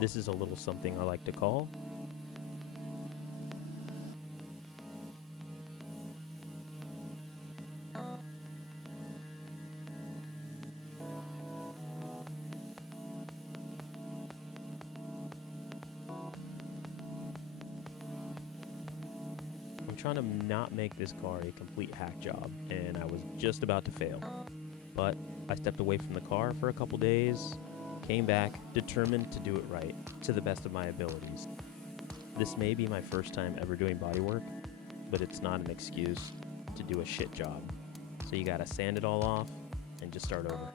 This is a little something I like to call I'm trying to not make this car a complete hack job, and I was just about to fail. But I stepped away from the car for a couple days, came back, determined to do it right, to the best of my abilities. This may be my first time ever doing bodywork, but it's not an excuse to do a shit job. So you gotta sand it all off and just start over.